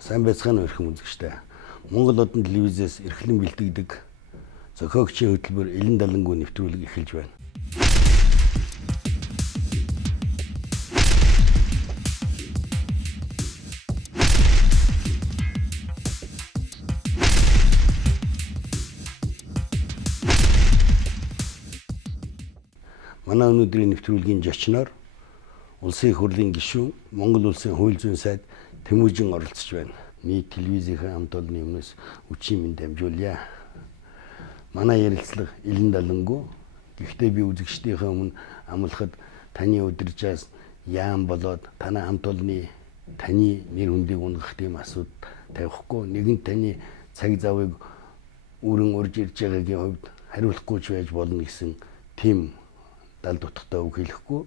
Сайн байцгаана уу эрхэм үзэгчтэй. Монгол Одон телевизээс эрхлэн бэлтгэдэг зохиогчийн хөтөлбөр Элен далангүй нэвтрүүлэг эхэлж байна. Манай өнөөдрийн нэвтрүүлгийн зочноор Улсын их хурлын гишүүн, Монгол улсын хууль зүйн сайд Тэмүүжин оролцож байна. Нийт телевизийн хамт олонны өмнөөс үчийн мэнд дамжуулъя. Манай ярилцлага Элен далангүй. Гэхдээ би үзэгчдийнхээ өмнө амлахад таны удиржаас яам болоод танай хамт олонны таны нэр хүндийг унгах тийм асуудал тавихгүй. Нэгэн таны цаг завыг үрэн урж ирж байгаагийн хувьд хариулахгүй ч байж болно гэсэн тийм дал дутгатай үг хэлэхгүй.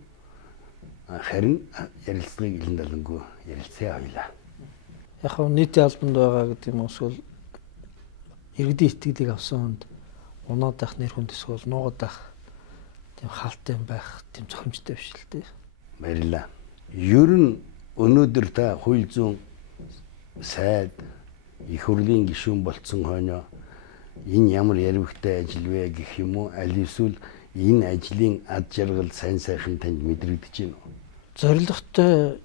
Харин ярилцлагыг Элен далангүй ярилцъя хоёлаа. Яг нь нийтийн албанд байгаа гэдэг юм эсвэл иргэдийн итгэлийг авсан хүнд унаад байх нэр хүнд эсвэл нуугаад байх тийм хаалттай байх тийм зохимжтой биш л дээ. Баярлалаа. Ер нь өнөөдөр та хууль зүйн сайд их хурлын гишүүн болцсон хойно энэ ямар ярвигтай ажил вэ гэх юм уу? Аль эсвэл энэ ажлын ад жаргал сайн сайхан танд мэдрэгдэж байна уу? Зорилготой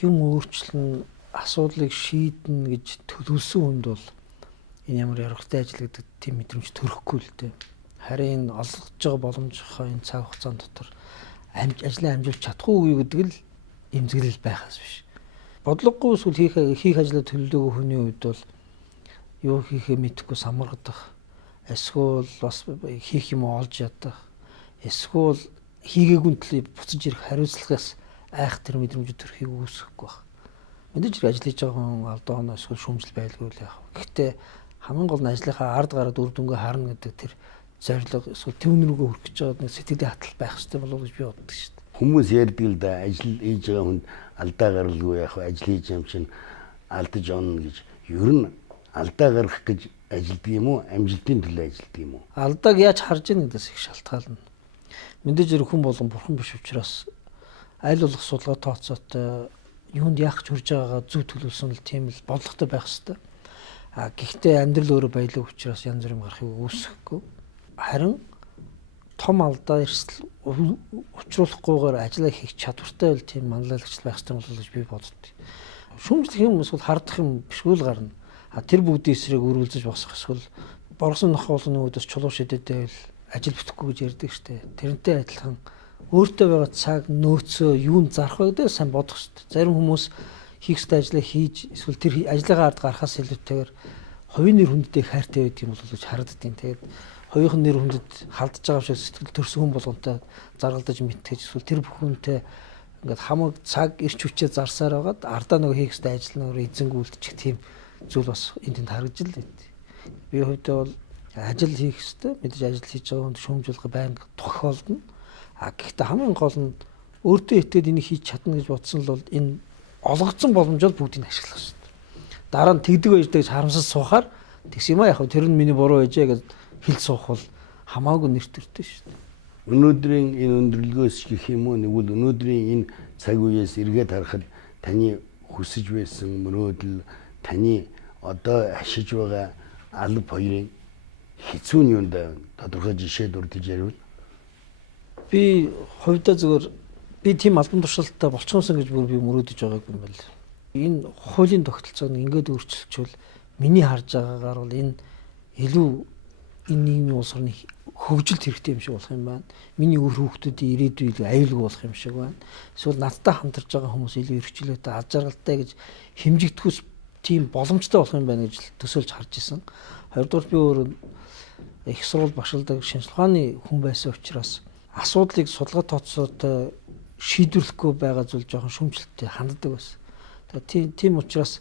юм өөрчлөн асуудлыг шийднэ гэж төлөвлөсөн хүнд бол энэ ямар ярвагтай ажил гэдэг тийм мэдрэмж төрөхгүй л дээ. Харин олгож байгаа боломжтой энэ цаг хугацаанд дотор ажлаа амжуулж чадахгүй гэдэг л эмзэглэл байхаас биш. Бодлогогүй эсвэл хийх ажлаа төлөвлөөгүй хүний хувьд бол юу хийхээ мэдэхгүй самаргадах, эсвэл бас хийх юм олж ядах, эсвэл хийгээгүй төлөй буцаж ирэх хариуцлагаас айх тэр мэдрэмж төрхийг үүсэхгүй байна. Мэдээж ажил хийж байгаа хүн алдаа оноо эсвэл шүүмжил байлгүй л яах вэ. Гэхдээ хамгийн гол нь ажлынхаа ард гараад үр дүнгээ харна гэдэг тэр зорилго эсвэл төв рүүгээ хүрэх гэж байгаа нэг сэтгэлийн хатал байх хэрэгтэй болов уу гэж би боддог шүү дээ. Хүмүүс ярьдаг л да ажил хийж байгаа хүнд алдаа гаргалгүй яах вэ? Ажил хийж юм чинь алдаж онно гэж. Ер нь алдаа гаргах гэж ажилдаг юм уу? Амжилтын төлөө ажилдаг юм уу? Алдааг яаж харж ийн гэдээс их шалтгаална. Мэдээж хэрэг хүн болгон бурхан биш учраас аль болох судалгаа тооцоотой юунд яах ч хүрж байгаагаа зөв төлөвлөсөн л тийм л бодлоготой байх хэрэгтэй. Гэхдээ амьдрал өөрөө баялаг учраас янз бүрийн гарахыг үүсэхгүй. Харин том алдаа эрсдэл учруулахгүйгээр ажиллаа хийх чадвартай бол тийм манлайлагч байх хэрэгтэй болов уу гэж би боддог. Шүүмжлэх юм эсвэл хардах юм бишгүй л гарна. Тэр бүгдийн эсрэг өргөлзөж босох эсвэл боргосон нохоолны үүдээс чулуу шидэдэл ажил бүтэхгүй гэж ярьдаг штэ. Тэрнтэй адилхан өөртөө байгаа цаг нөөцөө юунд зарах вэ гэдэг сайн бодох штэ. Зарим хүмүүс хийх ёстой ажлаа хийж эсвэл тэр ажлынхаа ард гарахаас илүүтэйгээр хувийн нэр хүндтэй хайртай байдаг юм болов уу гэж харагддаг. Тэгээд хувийн нэр хүндэд халдж байгаа шиг сэтгэл төрсөн хүн болгонтой заргалдаж мэдтгэж эсвэл тэр бүхэнтэй ингээд хамаг цаг ирч хүчээ зарсаар байгаад ардаа нөгөө хийх ёстой ажил нөгөө эзэнгүй үлдчих тийм зүйл бас энд харагдаж л байд. Би хувьдаа бол ажил хийх ёстой мэдээж ажил хийж байгаа хүнд шүүмжлэх байнга тохиолдно. Гэхдээ хамгийн гол нь өөртөө итгэж энийг хийж чадна гэж бодсон л бол энэ олгогдсон боломжоор бүгдийг ашиглах шүү дээ. Дараа нь тэгдэг байждаг гэж харамсаж суухаар тэгс юм аа яг тэр нь миний буруу байжээ гэж хэл суух бол хамаагүй нэр төртэй шүү дээ. Өнөөдрийн энэ өндөрлгөөс гэх юм уу нэгвэл өнөөдрийн энэ цаг үеэс эргээд харахад таны хүсэж байсан мөрөөдөл таны одоо ашиж байгаа алба хоёрын хэцүү нь юунд тодорхой жишээ дурдж ярил. Би хувьдаа зөвөр би тийм албан тушаалттай болчихсон гэж бүр би мөрөөдөж байгаагүй юм байна. Энэ хуулийн тогтолцоог ингээд өөрчилчихвэл миний харж байгаагаар бол энэ илүү энэ нийгмийн улс орны хөгжилд хэрэгтэй юм шиг болох юм байна. Миний өр хүүхдүүдийн ирээдүй илүү аюулгүй болох юм шиг байна. Эсвэл надтай хамтарч байгаа хүмүүс илүү эрхчлөөтэй, ад жаргалтай гэж хэмжигдэхүүс тийм боломжтой болох юм байна гэж төсөөлж харж исэн. Хоёрдугаар би өөр их сурвалж башилдаг шинжлэх ухааны хүн байсан учраас асуудлыг судалгаа тооцоотой шийдвэрлэхгүй байгаа зүйл жоохон шүүмжлэлтэй ханддаг байсан. Тэгээд тийм учраас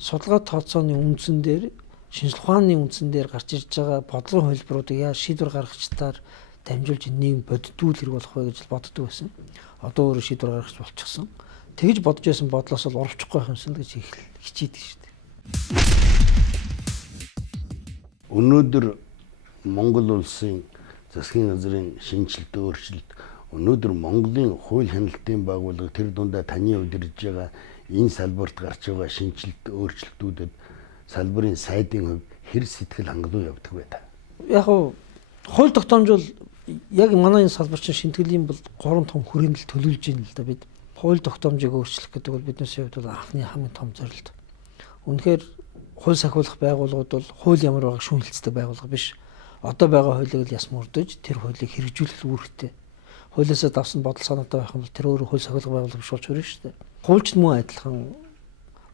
судалгаа тооцооны үндсэн дээр шинжлэх ухааны үндсэн дээр гарч ирж байгаа бодлогын хэлбэрүүдийг яаж шийдвэр гаргахчдаар дамжуулж нийгэм боддггүй л хэрэг болох вэ гэж боддог байсан. Одоо өөрөө шийдвэр гаргаж болчихсон. Тэгж бодож байсан бодлоос бол урвчихгүй байх юмсан гэж хичээдэг шүү дээ. Өнөөдөр Монгол улсын засгийн газрын шинжилт өөрчлөлт өнөөдөр Монголын хууль хяналтын байгууллага тэр дундаа таны удирдах байгаа энэ салбарт гарч байгаа шинжилт өөрчлөлтүүдэд салбарын сайдын хувьд хэр сэтгэл хангалуун явдаг байлаа. Яг хуу хууль тогтоомж бол яг манай энэ салбарчин шинтгэлийн бол 3 том хүрээнэл төлөвлөж байна л да бид. Хууль тогтоомжийг өөрчлөх гэдэг бол биднээс хувьд бол анхны хамгийн том зорилт. Үнэхээр хууль сахиулах байгууллагууд бол хууль ямар байгааг шүүмжлэлцдэг байгууллага биш. Одоо байгаа хуулийг л яс мөрдөж тэр хуулийг хэрэгжүүлэх үүрэгтэй. Хуулиасаа давсан бодол санаатай байх юм бол тэр өөрөө хууль сахиулах байгууллага биш болж хүрнэ шүү дээ. Хуульч мөн адилхан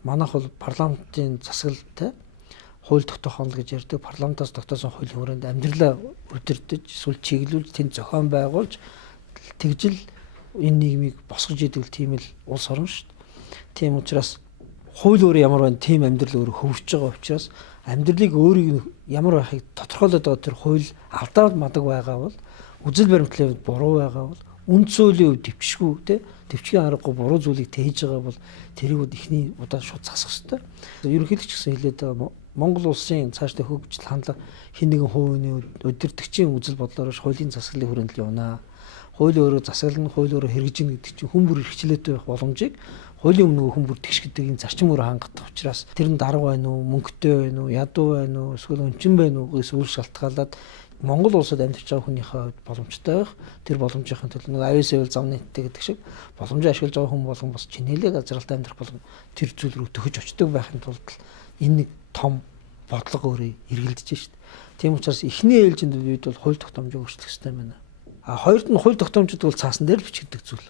манайх бол парламентын засаглалтай хууль тогтоох онол гэж ярьдаг. Парламентаас тогтоосон хуулийн хүрээнд амьдралаа удирдах, эсвэл чиглүүлж, тэнд зохион байгуулж тэгжил энэ нийгмийг босгож идэг тийм л улс орн шүү дээ. Тийм учраас хууль өөрөө ямар байна, тийм амьдрал өөрөө хөвж байгаа учраас амьдралыг өөрийг ямар байхыг тодорхойлоод байгаа тэр хууль алдаа мадаг байгаа бол үзэл баримтлалын хувьд буруу байгаа бол үнд цөлийн хувьд төвчгүй те төвчгийн аргагүй буруу зүйлийг тээж байгаа бол тэрийг ихний удаа шууд засах хэрэгтэй. Ерөнхийдөө ч гэсэн хэлээд байгаа Монгол улсын цаашдаа хөгжил хандлага хэн нэгэн хувийн удирдагчийн үзэл бодлоор хуулийн засаглалын хүрээнд л явна. Хууль өөрөө засаглан, хууль өөрөө хэрэгжинэ гэдэг чинь хүн бүр эрхчлээтэй байх боломжийг хуулийн өмнө хүн бүр тэгш гэдэг энэ зарчим өөрөө хангах учраас тэр нь дарга байна уу, мөнгөтэй байна уу, ядуу байна уу, эсвэл өнчин байна уу гэсэн үйл шалтгаалаад Монгол улсад амьдарч байгаа хүнийхээ хувьд боломжтой байх. Тэр боломжийн төлөө нэг авиасэвэл зам нийттэй гэдэг шиг боломжийг ашиглаж байгаа хүн болгон бас чинээлэг азралтай амьдрах болгон тэр зүйл рүү төхөж очдог байхын тулд энэ нэг том бодлого өөрөө эргэлдэж шít. Тийм учраас эхний ээлжинд бид бол хууль тогтоомжийг өөрчлөх хэрэгтэй байна. А хоёрд нь хууль тогтоомжууд бол цаасан дээр л бичигдэх зүйл.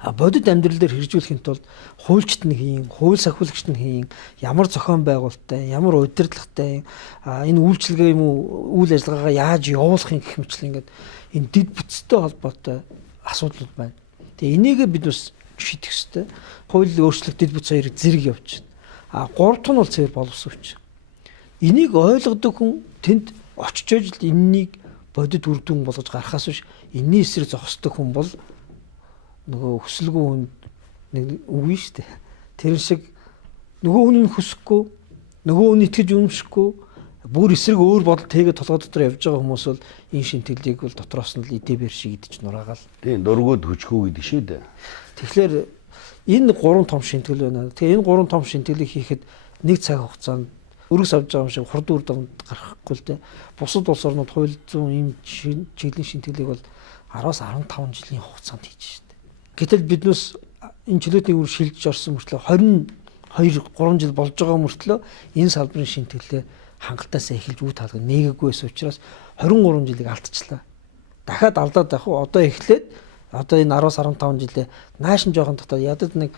А бодит амьдрал дээр хэрэгжүүлэхийн тулд хуульчт нь хийн, хууль сахиулагчт нь хийн, ямар зохион байгуулалттай, ямар удирдлагатай, энэ үйлчилгээ юм уу, үйл ажиллагаагаа яаж явуулахын гэх мэтлэн ингээд энэ дэд бүтцтэй холбоотой асуудлууд байна. Тэгээ энийг бид бас шийдэх хэрэгтэй. Хууль өөрчлөлт дэд бүтц хоёрыг зэрэг явж байна. А гурав дахь нь бол цэвэр боловсруулч. Энийг ойлгодог хүн тэнд очиж л энэнийг бодит үр дүн болгож гарахаас биш энэний эсрэг зогсдог хүн бол нөгөө хүсэлгүй хүн нэг үгүй шүү дээ. Тэр шиг нөгөө хүн нь хүсэхгүй, нөгөө хүн итгэж үнэмшихгүй, бүр эсрэг өөр бодол тэгээд толгой дотор явж байгаа хүмүүс бол энэ шинтгэлийг бол дотроос нь л идэ бэр шиг идэж нураагаал. Тийм дургууд хүчгүй гэдэг шүү дээ. Тэгэхээр энэ 3 том шинтгэл байна. Тэгээ энэ 3 том шинтгэлийг хийхэд нэг цаг хугацаанд өргөс авч байгаа юм шиг хурд үр дагавар гарахгүй л дээ. Бусад улс орнууд хууль зүйн ийм чиглэлийн шинтгэлийг бол 10-аас 15 жилийн хугацаанд хийж штэ. Гэтэл биднээс энэ чөлөөтний үр шилжиж орсон мөртлөө 22-3 жил болж байгаа мөртлөө энэ салбарын шинтгэлээ хангалтаасаа эхэлж үе таалга нээгэггүй байсан учраас 23 жилийг алдчихлаа. Дахиад алдаад байх уу? Одоо эхлээд одоо энэ 10-15 жилээ наашин жоохон дотоод ядад нэг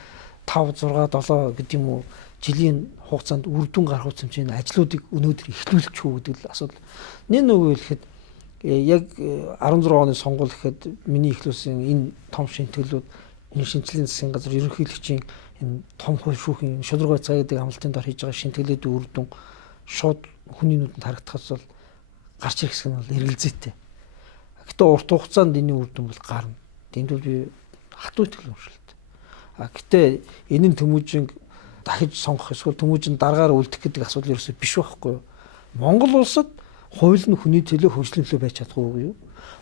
5 6 7 гэдэг юм уу жилийн хугацаанд үр дүн гарах үзэмжийн ажлуудыг өнөөдөр эхлүүлчих үү гэдэг л асуудал. Нэг нөгөө хэлэхэд яг 16 оны сонгуул гэхэд миний эхлүүлсэн энэ том шинтгэлүүд энэ шинжилгээний засгийн газар ерөнхийлөгчийн энэ том хууль шүүхийн шударга цай гэдэг амлалтын дор хийж байгаа шинтгэлүүд үр дүн шууд хүний нүдэнд харагдахаас бол гарч ирэх хэсэг нь бол эргэлзээтэй. Гэтэ урт хугацаанд энэ үр дүн бол гарна. Энд бол би хатуу итгэл өнөмшлөлт. Гэтэ энэ нь төмөжин дахиж сонгох эсвэл төмөжин дараагаар үлдэх гэдэг асуудал ерөөсөй биш байхгүй юу? Монгол улсад хууль нь хүний төлөө хөгжлөлөө байж чадахгүй юу?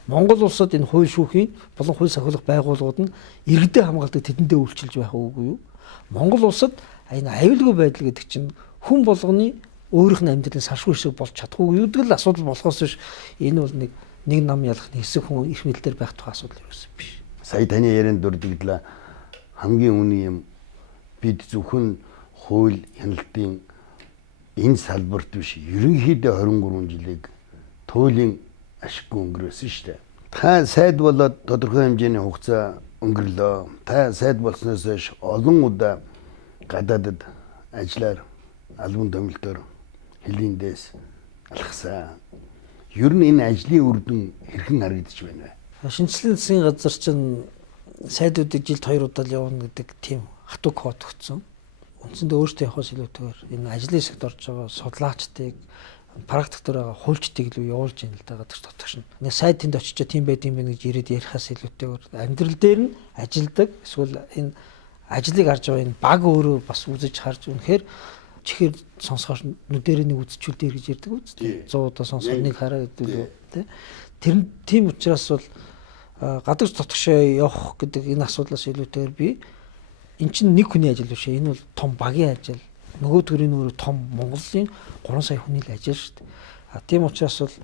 Монгол улсад энэ хууль шүүхийн болон хууль сахиулах байгууллагууд нь иргэдэд хамгаалдаг тэдэндээ үйлчилж байх үгүй юу? Монгол улсад энэ аюулгүй байдал гэдэг чинь хүн болгоны өөрийнх нь амьдралын салшгүй хэсэг болж чадахгүй гэдэг л асуудал болохоос биш энэ бол нэг нам ялах нэг хэсэг хүн их мэдлэлээр байх тухай асуудал ерөөсөй биш. Сая таны ярианд дурдгдлаа хамгийн үний юм бид зөвхөн хууль хяналтын энэ салбарт биш ерөнхийдөө 23 жилиг туйлын ашиггүй өнгөрөөсөн шүү дээ. Та сайд болоод тодорхой хэмжээний хугацаа өнгөрлөө. Та сайд болсноос хойш олон удаа гадаадд ажиллаар албан томилтоор хэлийн дэс алхсан. Ер нь энэ ажлын үр дүн хэрхэн харагдаж байна вэ? Шинжилгээний засгийн газар чинь сайдуудыг жилд 2 удаа л явна гэдэг тийм хатуу код өгсөн. Үндсэндээ өөртөө явахаас илүүтэйгээр энэ ажлын хэсэгт орж байгаа судлаачдыг практик дээр байгаа хуульчдыг илүү явуулж ийн л да гадагш дотогш нь. Нэг сайд тэнд очиж тийм байдсан байх гэж ирээд ярихаас илүүтэйгээр амьдрал дээр нь ажилдаг эсвэл энэ ажлыг харж байгаа энэ баг өөрөө бас үзэж харж үнэхээр чихэр сонсохоор нүдэрээ нэг үзчихвэл дээр гэж ярьдаг үст. 100 удаа сонсохоор нэг хараа гэдэг үү тий. Тэр нь тийм учраас бол гадагш дотогшоо явах гэдэг энэ асуудлаас илүүтэйгээр би эн чинь нэг хүний ажил биш. Энэ бол том багийн ажил. Нөгөө төрийн өөрөө том Монголын 3 сая хүний л ажил шүү дээ. Тийм учраас бол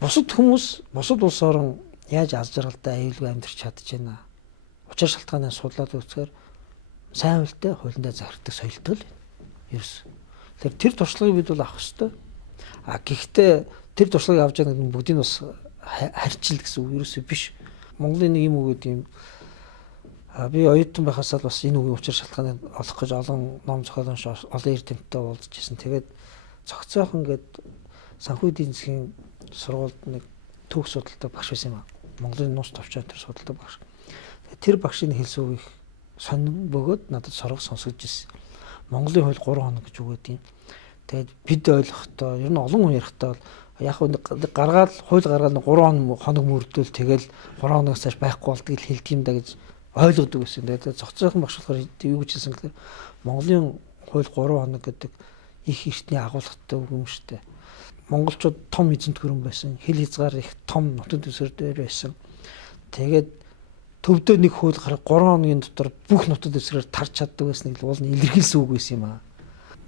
бусад хүмүүс бусад улс орон яаж аз жаргалтай аюулгүй амьдарч чадж байна. Учир шалтгааныг судлаад үзэхээр сайн үйлдэл хуулиндаа зарагддаг соёлтой л байна. Ерөөс. Тэр туршлагыг бид бол авах хэрэгтэй. Гэхдээ тэр туршлагыг авч байгаа нэг бүгдийг бас харьчил гэсэн үг ерөөсөө биш. Монголын нэг юм үг гэдэг юм. Би оюутан байхасаа бас энэ үгийн учир шалтгааныг олох гэж олон ном зохиолч олон эрдэмтдтэй уулзж ирсэн. Тэгээд цогцоохон гээд санхүү эдийн засгийн сургуульд нэг түүх судалдаг багш байсан юм аа. Монголын нууц товчоо тэр судалдаг багш. Тэр багшийн хэлсэн үгийг сонин бөгөөд надад сорго сонсгож ирсэн. Монголын хууль 3 хоног гэж үгээд юм. Тэгээд бид ойлгохдоо ер нь олон хүн ярихдаа яг гаргаад хууль гаргаад 3 хоног мөрдөл тэгэл 3 хоногоос цааш байхгүй болдгийг хэлдэг юм да гэж ойлгодог байсан. Тэгээд зохицоохон багш болохоор юу гэж хэлсэн гэхээр Монголын хууль 3 хоног гэдэг их эртний агуулгатай үг юм шүү дээ. Монголчууд том эзэнт гүрэн байсан. Хил хязгаар их том нутаг дэвсгэр дээр байсан. Тэгээд төвдөө нэг хууль гарах 3 хоногийн дотор бүх нутаг дэвсгэрээр тарж чаддаг байсныг уул нь илэрхийлсэн үг байсан юм аа.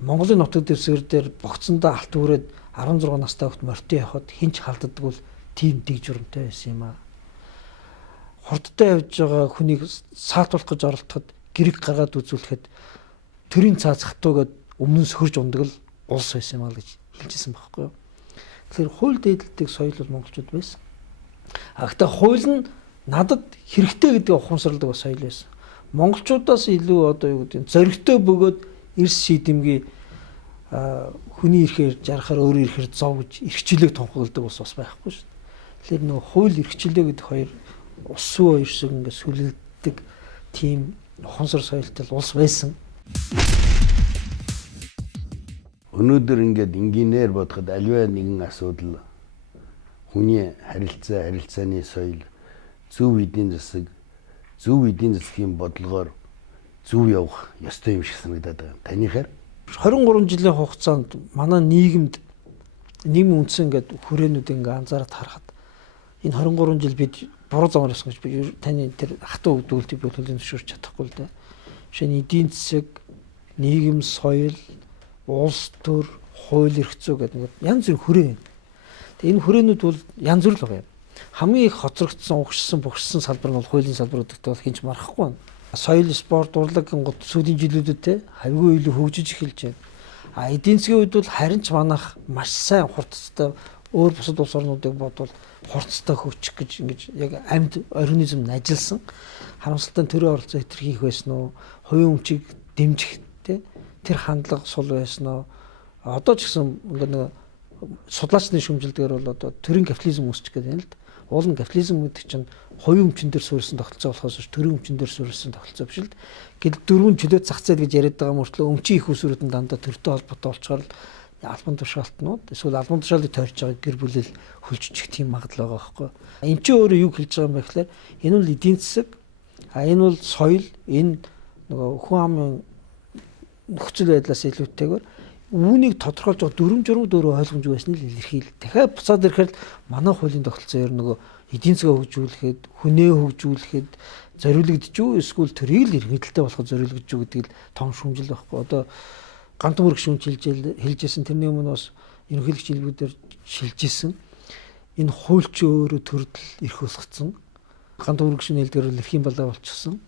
Монголын нутаг дэвсгэр дээр богцондоо алт үрээд 16 настай хөлт морьтой явахад хинч халддаг бол тийм дэг журамтай байсан юм аа. Хурдтай явж байгаа хүнийг саатуулах гэж оролдоход гэрэг гаргаад үзүүлэхэд төрийн цааз хатуугаад өмнө нь сөхөрж ундаг л улс байсан юм аа гэж хэлжсэн байхгүй юу. Тэгэхээр хууль дээдлдэг соёл бол монголчууд байсан. Гэхдээ хууль нь надад хэрэгтэй гэдгийг ухамсарладаг соёл байсан. Монголчуудаас илүү одоо юу гэдэг нь зоригтой бөгөөд эрс шийдэмгий хүний ирэхээр жарахаар өөрөө ирэхээр зов гэж эрхчлөлийг тунхагладаг бас байхгүй шүү дээ. Тэгэхээр нөгөө хууль эрхчлөлөө гэдэг хоёр усан хоёр шиг ингээд сүлэлддэг тийм ухамсар соёлтой улс байсан. Өнөөдөр ингээд инженеэр бодоход аливаа нэгэн асуудал хүний харилцааны соёл зөв эдийн засгийн бодлогоор зөв явах ёстой юм шиг санагдаад байна. Танихаар 23 жилийн хугацаанд манай нийгэмд нийгмийн үндсэн ингээд хүрээнүүд ингээд анзаараад харахад энэ 23 жил бид буруу замаар явсан гэж би таны тэр хатуу өгдөлтийг би хөлийн зөвшөөрч чадахгүй л дээ. Жишээ нь эдийн засаг, нийгэм, соёл, улс төр, хууль эрх зүй гэдэг янз бүр хүрээ. Тэгээ энэ хүрээнүүд бол янз бүр л байгаа юм. Хамгийн их хоцрогдсон, угшсан, богшсон салбар нь бол хуулийн салбар гэдэгт бол хинч марахгүй байна. Соёл, спорт, урлагийн гот сүүлийн жилүүдэд те хавьгүй илүү хөгжиж эхэлж байна. Эдийн засгийн үед бол харин ч манайх маш сайн хурцтай өөр бусад улс орнуудыг бодвол хурцтай хөгжих гэж ингэж яг амьд организм нь ажилласан. Харамсалтай төрийн оролцоо хэтэрхий их байсан уу? Хувийн өмчийг дэмжих те тэр хандлага сул байсан уу? Одоо ч гэсэн ингээд нэг судлаачдын шүүмжилдгээр бол одоо төрийн капитализм үүсч гэдэг юм л да. Уул нь капитализм гэдэг чинь хувийн өмчн дээр суурилсан тогтолцоо болохоос биш төрийн өмчн дээр суурилсан тогтолцоо биш л да. Гэтэл дөрвөн чөлөө зах зээл гэж яриад байгаа мөртлөө өмчийн их усрууд нь дандаа төртэй холбоотой болчоор л албан тушаалтнууд эсвэл албан тушаалыг тойрч байгаа гэр бүлэл хөлжчих тийм магадлал байгаа байхгүй. Энд чинь өөрөө юу хэлж байгаа юм бэ гэхээр энэ бол эдийн засаг, энэ бол соёл, энэ нөгөө хүн амын нөхцөл байдлаас илүүтэйгээр үүнийг тодорхойлж байгаа дүрм журмд өөрөө ойлгомж байсан л илэрхийл. Дахиад буцаад ирэхээр манай хуулийн тогтолцоо ер нөгөө эдийн засгаа хөгжүүлэхэд, хүнээ хөгжүүлэхэд зориулагдж юу эсвэл төрийг л иргэдэлтэй болоход зориулагдж юу гэдгийг л том шүүмжил байхгүй. Одоо ганц мөрөг шүүмж хэлжсэн тэрний өмнө бас ерөнхийлөгч хэлбүүдээр шилжижсэн. Энэ хууль чи өөрөө төрдөл эрх усгацсан. Ганц мөрөг шүүмж хэлдгээр бол эрхийн балаа болчихсон.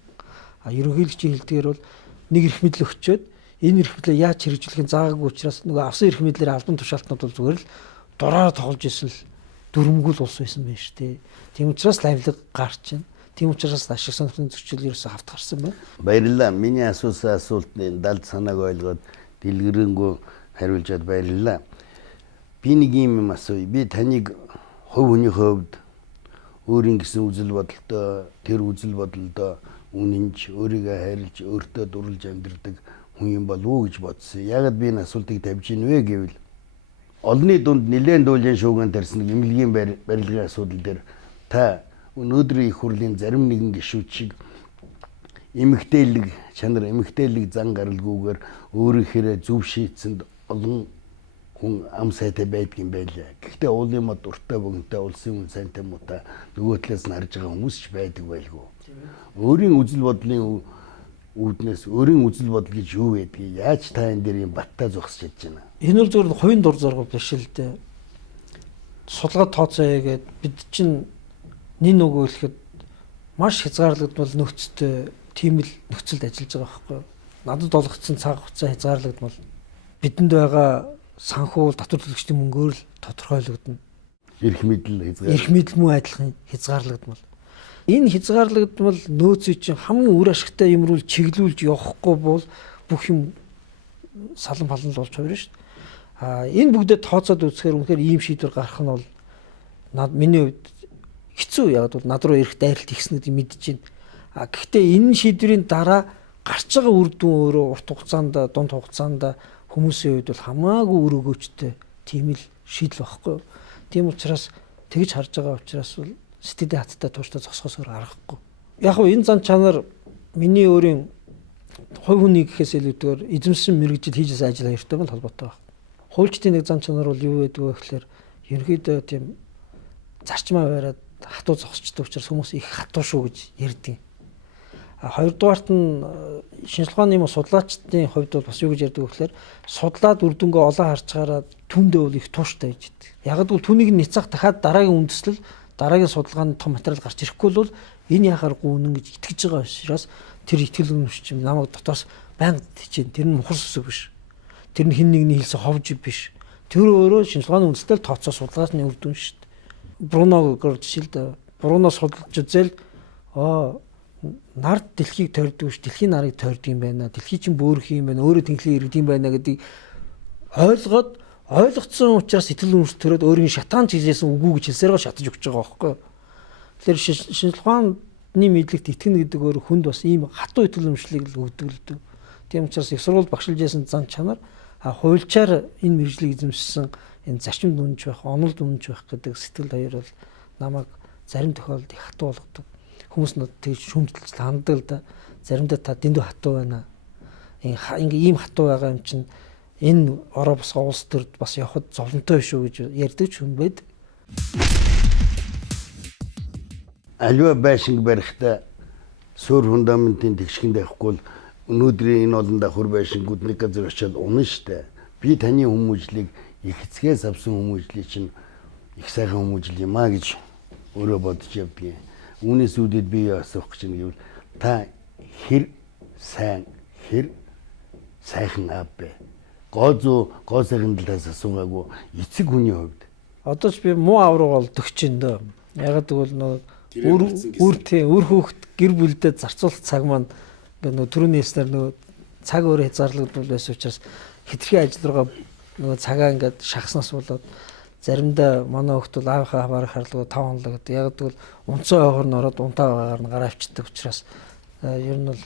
Ерөнхийлөгчийн хэлдгээр бол нэг эрх мэдэл өгчөөд энэ эрх мэдлээ яаж хэрэгжүүлэхин заагаагүй учраас нөгөө авсан эрх мэдлэр албан тушаалтнууд бол зүгээр л дураараа тоглож исэн л дүрмгүүл улс байсан байна шүү дээ. Тийм учраас лавлаг гарч байна. Тийм учраас ашиг сонирхлын зөрчил ерөөсө хавт гарсан байна. Баярлалаа. Миний асуусан асуултны далд санааг ойлгоод дэлгэрэнгүй хариулжаад баярлалаа. Би нэг юм асууя. Би таныг хувь хүний хувьд өөрийн гэсэн үзэл бодолтой, тэр үзэл бодолдоо үнэнч, өөрийгөө хайрлж, өөртөө дурлж амьдардаг хүн юм болов уу гэж бодсон. Ягаад би энэ асуултыг тавьж ийн вэ гэвэл олонний дунд нэлээд дуулын шууган тарьсан эмнэлгийн барилгын асуудал дээр та өнөөдрийн их хурлын зарим нэгэн гишүүд шиг эмэгтэйлэг чанар, эмэгтэйлэг зан гаралгүйгээр өөрийнхөө зөв шийдсэнд олон хүн ам сайтай байдаг юм байлаа. Гэхдээ уулын мод уртаа богинтой улсын хүн сайнтай муутай нөгөө талаас нь харж байгаа хүмүүс ч байдаг байлгүй. Өөрийн үзэл бодлын үүднээс өөрийн үзэл бодол гэж юу байдгийг яаж та энэ дээр юм баттай зогсож чадж байна. Энэ бол зөвхөн хувийн дур зориг биш л дээ. Судалгаа тооцоо хийгээд бид чинь нэг нөгөө хэлэхэд маш хязгаарлагдмал нөхцөлтэй тийм л нөхцөлд ажиллаж байгаа байхгүй. Надад олгогдсон цаг хугацаа хязгаарлагдмал бидэнд байгаа санхүү татвар төлөгчдийн мөнгөөр л тодорхойлогдно. Эрх мэдэл мөн адилхан хязгаарлагдмал. Энэ хязгаарлагдмал нөөцийг чинь хамгийн үр ашигтай юмруу чиглүүлж явахгүй бол бүх юм салан палан л болж хувирна шүү дээ. Энэ бүгдээ тооцоод үзэхээр үнэхээр ийм шийдвэр гаргах нь бол миний хувьд хэцүү. Яг бол над руу ирэх дайралт ихснэд мэдэж байна. Гэхдээ энэ шийдвэрийн дараа гарч байгаа үр дүн өөрөө урт хугацаанд дунд хугацаанд хүмүүсийн хувьд бол хамаагүй үр өгөөжтэй тийм л шийдэл багхгүй. Тийм учраас тэгж харж байгаа учраас бол сэтгэлээ хаттай тууштай зогсохоос өөр аргагүй. Яг нь энэ зан чанар миний өөрийн хувь хүний гэхээс илүүтэйгээр эзэмшсэн мэрэгжил хийжсэн ажил хоёртой мэл холбоотой байна. Хуульчдын нэг зан чанар бол юу гэдэг вэ гэхээр ерөнхийдөө тийм зарчмаа бариад хатуу зогсчтой учраас хүмүүс их хатуу шүү гэж ярьдаг. Хоёрдугаарт нь шинжилгээ ухааны судлаачдын хувьд бол бас юу гэж ярьдаг вэ гэхээр судлаад үр дүнгээ олон харцгаараа түндээ бол их тууштай гэж байдаг. Яг л түүнийг нэцэх дахиад дараагийн үндэслэл дараагийн судалгааны том материал гарч ирэхгүй бол энэ яхааргүй үнэн гэж итгэж байгаа учраас тэр итгэл үнэмш чинь намайг дотоос байнга хичээн. Тэр нь мухар сүсэг биш. Тэр нь хин нэгний хэлсэн ховж биш. Тэр өөрөө шинжилгээний үндэслэл тооцоо судалгааны үр дүн шүү дээ. Бруног жишээлдээ Бруно судалж үзэл нард дэлхийг тойрдог ш, дэлхийн нарыг тойрдог юм байна. Дэлхий чинь бөөрөх юм байна. Өөрөө тэнхлээ иргэд юм байна гэдгийг ойлгоцсон учраас итгэл үнэмш төрөөд өөрийн шатаан чиглэсэн үгүй гэж хэлсээр шатаж өгч байгаа байхгүй. Тэгэхээр шинжилгээ ухааны мэдлэгт итгэнэ гэдэг өөр хүнд бас ийм хатуу итгэл үнэмшлийг л өгдөг л дээ. Тийм учраас их сургууль багшилж ясан зан чанар хуульчаар энэ мэргэжлийг эзэмшсэн энэ зарчимд үнэнч байх, оноолд үнэнч байх гэдэг сэтгэл хоёр бол намайг зарим тохиолдолд их хатуу болгодог. Хүмүүс нь тэгж шүмжилж ханддаг л да. Заримдаа та дэндүү хатуу байна. Ийм хатуу байгаа юм чинь энэ ороо босгоо улс төрд бас явахд зовлонтой шүү гэж ярьдаг ч хүн байд. Аливаа байшинг барихтаа суур фундаментын тэгшгэнд авахгүй бол өнөөдрийн энэ олон давхар байшингууд нэг газар очиад унана штэ. Би таны хүмүүжлийг их эцгээс авсан хүмүүжлийг чинь их сайхан хүмүүжил юм а гэж өөрөө бодож явдгийг. Үүнээс үүдээд би асуух гэж нэг юм. Та хэр сайхан аав бэ? Гоо сайхан талаас асуугаагүй эцэг хүний хувьд. Одоо ч би муу аав руу олдогч юм дөө. Яг тэгвэл үр хүүхэд гэр бүлдээ зарцуулах цаг маань нөгөө түрүүний хэлснээр нөгөө цаг өөрөө хязгаарлагдвал байсан учраас хэтэрхий ажил руугаа нөгөө цагаа ингээд шахснаас болоод заримдаа манай хүүхд бол аавынхаа хаваарах харлага 5 хоног гэдэг. Яг тэгвэл унцсан ойгоор нь ороод унтаа байгаагаар нь гараа авчдаг учраас ер нь бол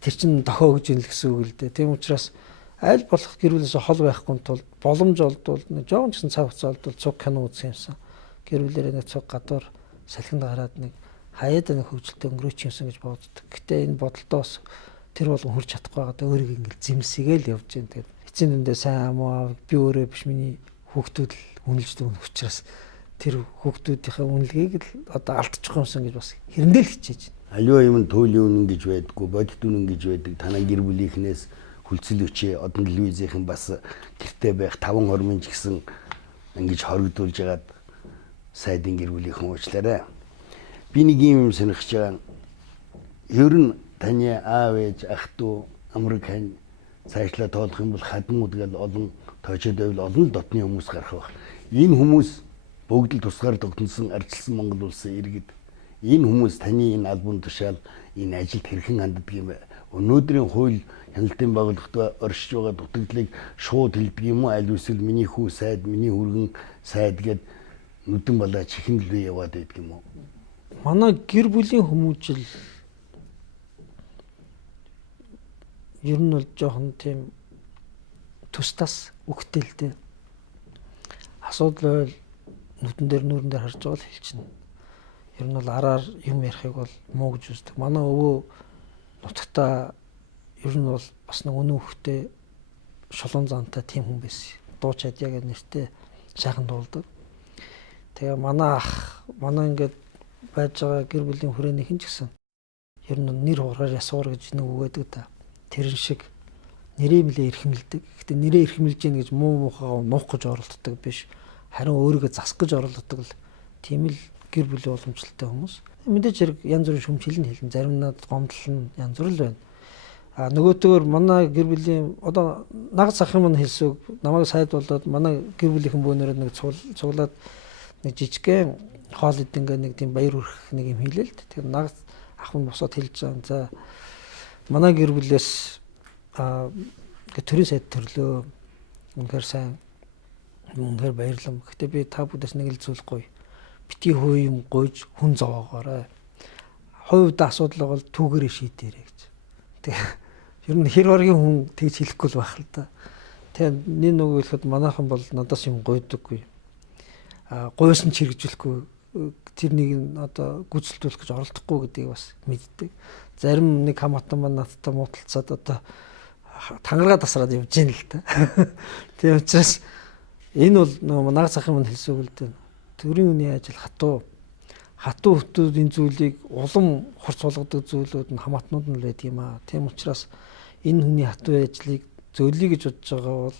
тэр чин дохоо гэж юм л гэсэн үг л дээ. Тийм учраас аль болох гэр бүлээс хол байхгүй тулд боломж олдвол нэг жоохон ч гэсэн цаг хугацаа олдвол цуг кино үзэх юмсан. Гэр бүлээрээ нэг цуг гадуур салхинд гараад нэг хаяад нэг хөвгөлтэй өнгөрөөч юмсан гэж боддог. Гэтэ энэ бодолтой бас тэр болгон хүрч чадахгүй байгаа даа өөрийг ингээл зэмсгээл явж байна. Тэгээд эцсийн дүндээ сайн амуу би өөрөө биш миний хүүхдүүд л үнэлж дүн учраас тэр хүүхдүүдийнхээ үнэлгээг л одоо алдчих юмсан гэж бас хэрэндээ л хичээж байна. Аливаа юм туйлын үнэн гэж байдаггүй, бодит үнэн гэж байдаг. Танай гэр бүлийнхнээс хүлцэл өчөө одон телевизийнхэн бас гэртээ байх 5 хормын ч гэсэн ингэж хоригдуулж ягаад сайдын гэр бүлийнхэн уучлаарай. Би нэг юм сонирхож байгаа. Ер нь таны аав ээж ах トゥ Америкийн цаашлаа тоолох юм бол хадмууд гэл олон тоочод байвал олон дотны хүмүүс гарах байх. Энэ хүмүүс бүгд л тусгаар тогтносон арчилсан Монгол улсын иргэд. Энэ хүмүүс таны энэ албан тушаал энэ ажилд хэрхэн ханддаг юм бэ? Өнөөдрийн хууль хяналтын байгууллагад оршиж байгаа дутагдлыг шууд хэлдэг юм уу? Аль эсвэл миний хүү сайд, миний хүргэн сайд гэд нүдэн балаа чихэн л яваад байдаг юм уу? Манай гэр бүлийн хүмүүжил ер нь бол жоохон тийм тустас үгтэлтэй. Асуудал нүдэн дээр нүүрэн дээр харж байгаа л хэлчихнэ. Ер нь бол араар юм ярихыг бол муу гэж үздэг. Манай өвөө нутагтаа ер нь бол бас нэг өнөө хөхтэй шулуун зантай тийм хүн байсан. Дуу чадья гэх нэртэй сайхан дуулдаг. Тэгээ манай ах, манай ингээд байж байгаа гэр бүлийн хүрээнийхэн ч гэсэн ер нь нэр хугараар ясуур гэж нэг үг гэдэг та. Тэрэн шиг нэрээ мэлээ эрхэмлдэг. Гэхдээ нэрээ эрхэмлж гин гэж муу муухайгаа нуух гэж оролддог биш. Харин өөрийгөө засах гэж оролддог л тийм л гэр бүлийн уламжлалтай хүмүүс. Мэдээж хэрэг янз бүрийн шүмжлэл хэлнэ. Зарим над гомдлол нь янз бүр л байна. А нөгөөтөөр манай гэр бүлийн одоо нагц ах юм хэлсэг намайг сайд болоод манай гэр бүлийнхэн бөөнөрөө нэг цуглаад нэг жижигхэн хоол идэнгээ нэг тийм баяр хүрэх нэг юм хийлээ л. Тэгэхээр нагц ах нь босоод хэлж байгаа. За манай гэр бүлээс төрийн сайд төрлөө. Үнэхээр сайн. Үнэхээр баярлам. Гэхдээ би та бүдээс нэг л зүйл гоё. Бити хөө юм гойж хүн зовоогоорой. Хувьд асуудал бол түүгээрээ шийдээрэй гэж. Тэгээ ер нь хэр оргийн хүн тэгж хэлэхгүй л байх л да. Тэгээ нэг нөгөө хэлэхэд манайхан бол надаас юм гойдоггүй. Гойсон ч хэрэгжүүлэхгүй тэрнийг одоо гүйцэлдүүлэх гэж оролдохгүй гэдгийг бас мэддэг. Зарим нэг хамаатан маань надтай муудалцаад одоо тангараа тасраад явж гин л да. Тэгээ учраас энэ бол нөгөө нагц ах юм хэлсэг л дээ. Төрийн үний ажил хатуу хөтүүдийн зүйлийг улам хурц болгодог зүйлүүд нь хамаатнууд нь л байдаг юм аа. Тийм учраас энэ хүний хатуу ажлыг зөөлөе гэж бодож байгаа бол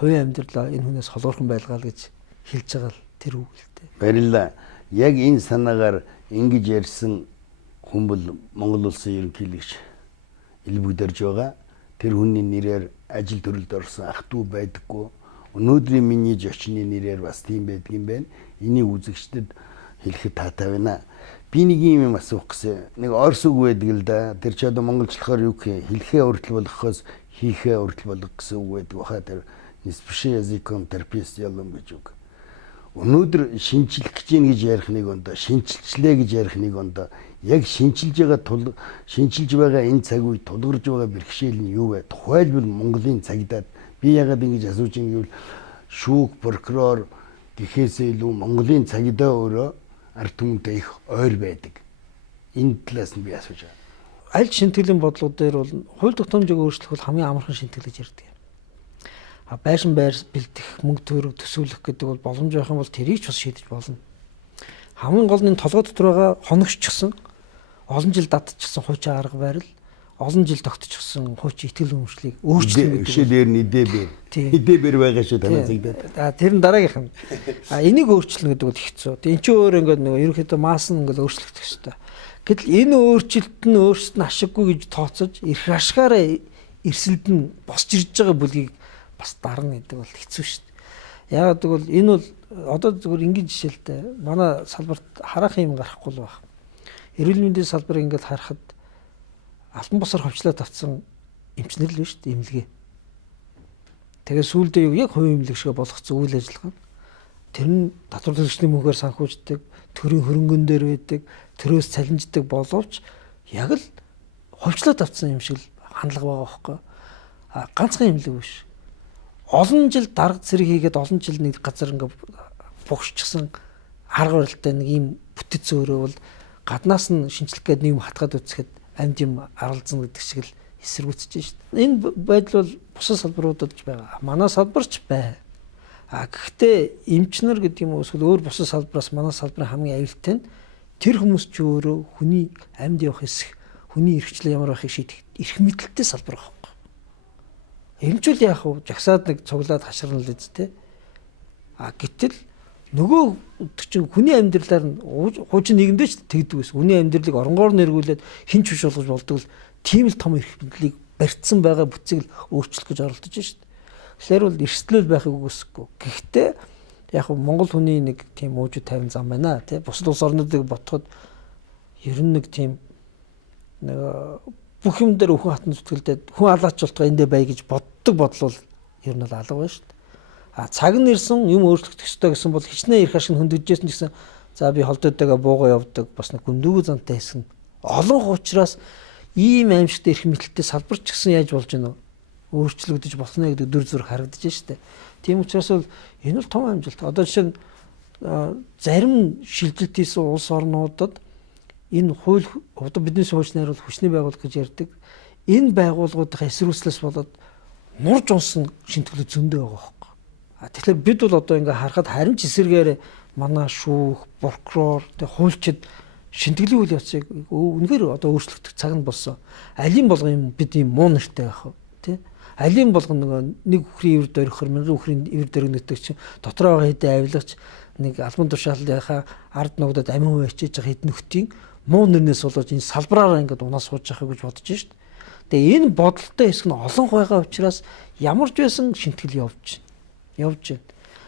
хувийн амьдралаа энэ хүнээс холуурхан байлгаа л гэж хэлж байгаа л тэр үг л дээ. Баярлалаа. Яг энэ санаагаар ингэж ярьсан хүн бол Монгол улсын ерөнхийлөгч элбэгдэрж байгаа. Тэр хүний нэрээр ажил төрөлд орсон ах トゥ байдаггүй. Өнөөдрийн миний зочны нэрээр бас тийм байдаг юм байна. Энийг үзэгчдэд хэлэхэд таатай байна. Би нэг юм асуух гэсэн. Нэг орс үг байдаг л да. Тэр ч одоо монголчлохоор юу гэх хэлхээ уртл болгохоос хийхээ уртл болгох гэсэн үг байдаг баха. Тэр нисбшээ языком терапевт ялам гэж үг. Өнөөдөр шинжилэх гэж ингэж ярих нэг ондоо шинжилчлээ гэж ярих нэг ондоо яг шинжилж байгаа энэ цаг үед тулгарч байгаа бэрхшээл нь юу вэ? Тухайлбал Монголын цагдаад би ягаад ингэж асууж юм гэвэл шүүх прокурор гэхээсээ илүү Монголын цагдаа өөрөө ард түмэнтэй их ойр байдаг. Энэ талаас нь би асууж байгаа. Аль шинтгэлийн бодлого дээр бол хууль тогтоомжийг өөрчлөх бол хамгийн амархан шинтгэл гэж ярьдаг. Байшин байр бэлдэх, мөнгө төгрөг төсөөлөх гэдэг бол боломж байх юм бол тэрийг ч бас шийдэж болно. Хамгийн гол нь толгой дотор байгаа хоногчсон, олон жил датчихсан хуучин арга барил, олон жил тогтчихсон хуучин итгэл үнэмшлийг өөрчлөх гэдэг. Жишээлбэл нэдээр байгаа шүү танаа. Тэр нь дараагийнх нь. Энийг өөрчлөх гэдэг бол хэцүү. Энд чинь өөр ингээд нэг ерөнхийдөө маас нь ингээд өөрчлөгдөх хэрэгтэй. Гэтэл энэ өөрчлөлт нь өөрсдөд нь ашиггүй гэж тооцож, эрх ашгаараа эрсэлд нь босч ирж байгаа бүлгийг бас дарна гэдэг бол хэцүү шүү дээ. Яагаад гэвэл энэ бол одоо зөвхөн энгийн жишээлтэй манай салбарт харах юм гарахгүй л байна. Эрүүл мэндийн салбарыг ингээд харахад алтан босоор ховчлоод авсан эмчнэр л байна шүү дээ, эмнэлгээ. Тэгээ сүүлдээ яг хувийн эмнэлэг шиг болгоцсон үйл ажиллагаа. Тэр нь татвар төлөгчдийн мөнгөөр санхүүждэг, төрийн хөрөнгөн дээр байдаг, төрөөс цалинждаг боловч яг л ховчлоод авсан юм шиг хандлага байгаа байхгүй. Ганцхан эмнэлэг биш. Олон жил дарга зэрэг хийгээд олон жил нэг газар ингээд богшчихсан арга барилтай нэг юм бүтэц өөрөө бол гаднаас нь шинжлэх гээд нэг юм хатгаад үсгэхэд амьд юм аргалзна гэдэг шиг л эсэргүүцэж шүү дээ. Энэ байдал бол бусад салбаруудад ч байгаа. Манай салбарч бай. Гэхдээ эмчнэр гэдэг юм уу эсвэл өөр бусад салбараас манай салбарын хамгийн аюултай нь тэр хүмүүс ч өөрөө хүний амьд явах хэсэг, хүний эрхчлэл ямар байхыг шийдэх эрх мэдэлтэй салбар байна. Эмчүүл яах вэ? Жагсаад нэг цуглаад хаширна л үсттэй. Гэтэл нөгөө чинь хүний амьдралаар нь хуучин нийгэмдээ ч тэгдэг байсан. Хүний амьдралыг оронгоор нэргүүлээд хинч биш болгож болдог л тийм л том эрх мэдлийг барьцсан байгаа бүтцийг л өөрчлөх гэж оролдож шүү дээ. Тэгэхээр бол эрсдлэл байхыг үгүйсэхгүй. Гэхдээ яг нь Монгол хүний нэг тийм өөжөд тайван зам байна тий. Бусад улс орнуудыг ботход ер нь нэг тийм нэг бүх юм дээр өхөн хатан зүтгэлдээ хүн алаачултгаа эндээ бай гэж боддог бодол бол ер нь л алга байна шүү дээ. Цаг нь ирсэн юм өөрчлөгдөх ёстой гэсэн бол хичнээн их ашиг хөндөгжсэн гэсэн за би холдоодойгоо буугаа явдаг бас нэг гүндүүг зантай хэсэг нь олон учраас ийм аимшигт эрх мэдэлтэй салбар ч гэсэн яаж болж байна вэ? Өөрчлөгдөж болно гэдэг дүр зураг харагдаж байна шүү дээ. Тийм учраас бол энэ бол том амжилт. Одоо жишээ нь зарим шилжилт хийсэн улс орнуудад энэ хууль одоо бидний хуульчны хариул хүчний байгууллага гэж ярьдаг. Энэ байгууллагуудын эсрүүцлээс болоод нурж унсан шинтгэлүүд зөндөө байгаа байхгүй. Тэгэхээр бид бол одоо ингээ харахад харин ч эсэргээр манай шүүх, прокурор, тэг хуульчид шинтгэлийн үйл явцыг үнэхээр одоо өөрчлөгдөх цаг нь болсон. Алийн болгон юм бид юм муу нэртэй байх тий. Алийн болгон нэг үхрийн ивэр дөрөхөр мянган үхрийн ивэр дөргөнөдөг чинь дотроо байгаа хэдэ авилагч нэг албан тушаалынхаа ард ногдод амин хүн ачиж байгаа хэд нөхдийн муу нэрнээс болоод энэ салбараараа ингээд унаас сууж байхыг гэж бодож шít. Тэгээ энэ бодолтой хэсэг нь олон байгаа учраас ямар ч байсан шинтгэл явж байна.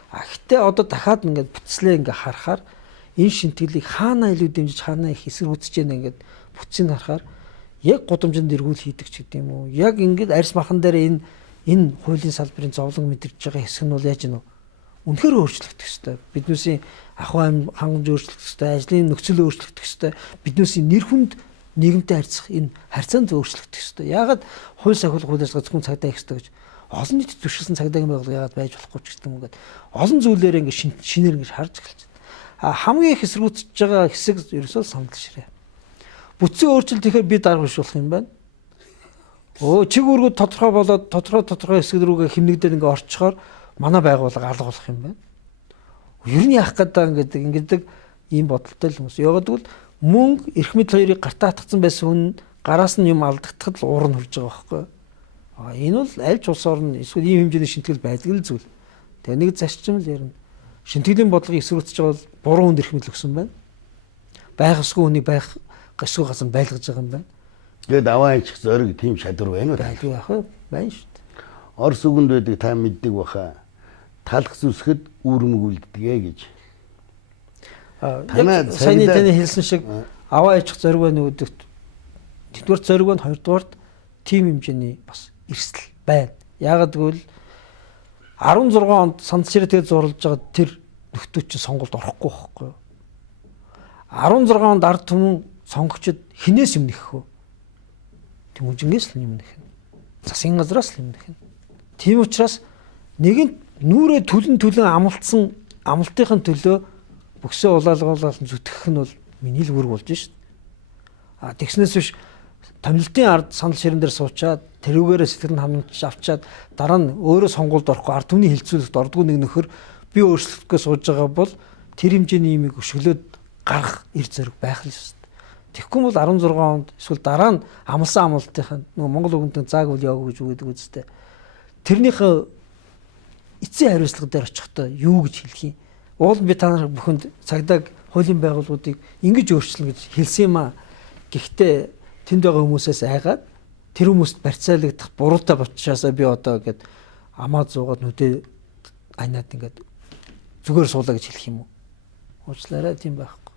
Гэхдээ одоо дахиад ингээд бүтслээ ингээд харахаар энэ шинтгэлийг хаана илүү дэмжиж хаана их эсэргүүцэж байна ингээд бүтцийг харахаар яг гудамжинд эргүүл хийдэг ч гэдэг юм уу. Яг ингээд арьс махан дээр энэ хуулийн салбарын зовлон мэдэрч байгаа хэсэг нь бол яаж гэнэ вэ? Үнэхээр өөрчлөгдөх ёстой. Биднээсийн ахуй хангамж өөрчлөгдөх ёстой, ажлын нөхцөл өөрчлөгдөх ёстой. Биднээсийн нэр хүнд нийгэмтэй харьцах энэ харьцаанд өөрчлөгдөх ёстой. Яагаад хууль сахиулах үйл ажиллагаа зөвхөн цагдаа хийх ёстой гэж олон нийт зөвшөөрсөн цагдаагийн байгууллага яагаад байж болохгүй ч гэдэг юм гээд олон зүйлээр ингээд шинээр ингээд харж эхэлж байна. Хамгийн их эсэргүүцэж байгаа хэсэг ерөөсөө самдал ширээ. Бүтцийн өөрчлөлт ихээр би дарга биш болох юм байна. Чиг үүргүүд тодорхой болоод тодорхой хэсэг рүүгээ хэмнэгдээд ингээд орчхоор манай байгууллага алга болох юм байна. Ер нь яах гэдэг ингээд ийм бодолтой л хүмүүс. Ягаад гэвэл мөнгө эрх мэдэл хоёрыг гартаа татсан байсан хүн гараас нь юм алдагдахад л уур нь хурж байгаа байхгүй. Энэ бол аль ч улс орн эсвэл ийм хэмжээний шинтгэл байдаг л зүйл. Тэгээ нэг зарчим л ярина. Шинтгэлийн бодлогыг эсрүүцэж байгаа бол буруу хүнд эрх мэдэл өгсөн байна. Байх ёсгүй хүнийг байх ёсгүй газар байлгаж байгаа юм байна. Тэгээд аваа ичх зориг тийм шадар байна уу? Байлгүй яах вэ? Байна шүү дээ. Орос үгэнд байдаг та мэддэг баха. Талх зүсгэд үүрмэг үлддэгэ гэж. Яг саяны таны хэлсэн шиг аваа ичх зориг байна үүдэгт. Тэдгээр зориг байна, хоёрдугаарт тим хэмжээний бас эрсдэл байна. Яагаад гэвэл 16 онд санд ширээтэй зурлаж байгаа тэр нөхдүүд чинь сонголт орохгүй байхгүй юу? 16 онд ард түмэн сонгогчд хинээс юм нэхэх вэ? Тэмүүжингээс л юм нэх. Засгийн газраас л юм нэх. Тийм учраас нэгэн нүрээ төлөн амлалтсан амлалтын төлөө бөксөө улаалгуулаад зүтгэх нь бол миний л үүрэг болж шít. Тэгснээс биш томилтын ард санал ширэн дээр суучаад тэрүүгээрээ сэтгэл ханамж авчаад дараа нь өөрөө сонгуульд орохгүй ард түмний хилцүүлэлт ордгоо нэг нөхөр би өөрчлөлтгөө сууж байгаа бол тэр хэмжээний имийг өшөглөөд гарах эр зэрэг байх л шít. Тэгэхгүй бол 16 онд эсвэл дараа нь амлсан амлалтын нөгөө Монгол үгэнтэн зааг үл яваг гэж үгэдэг үстэй. Тэрнийхээ эцсийн хариуцлага дээр очихдоо юу гэж хэлэх юм? Уул би та нар бүхэнд цагдаа хуулийн байгууллагуудыг ингэж өөрчилнө гэж хэлсэн юм аа. Гэхдээ тэнд байгаа хүмүүсээс айгаад тэр хүмүүст барьцаалагдах буруутай болчихсоосаа би одоо ингээд амаа зуугаад нүдээ айнаад ингээд зүгээр суулаа гэж хэлэх юм уу? Уучлаарай тийм байхгүй.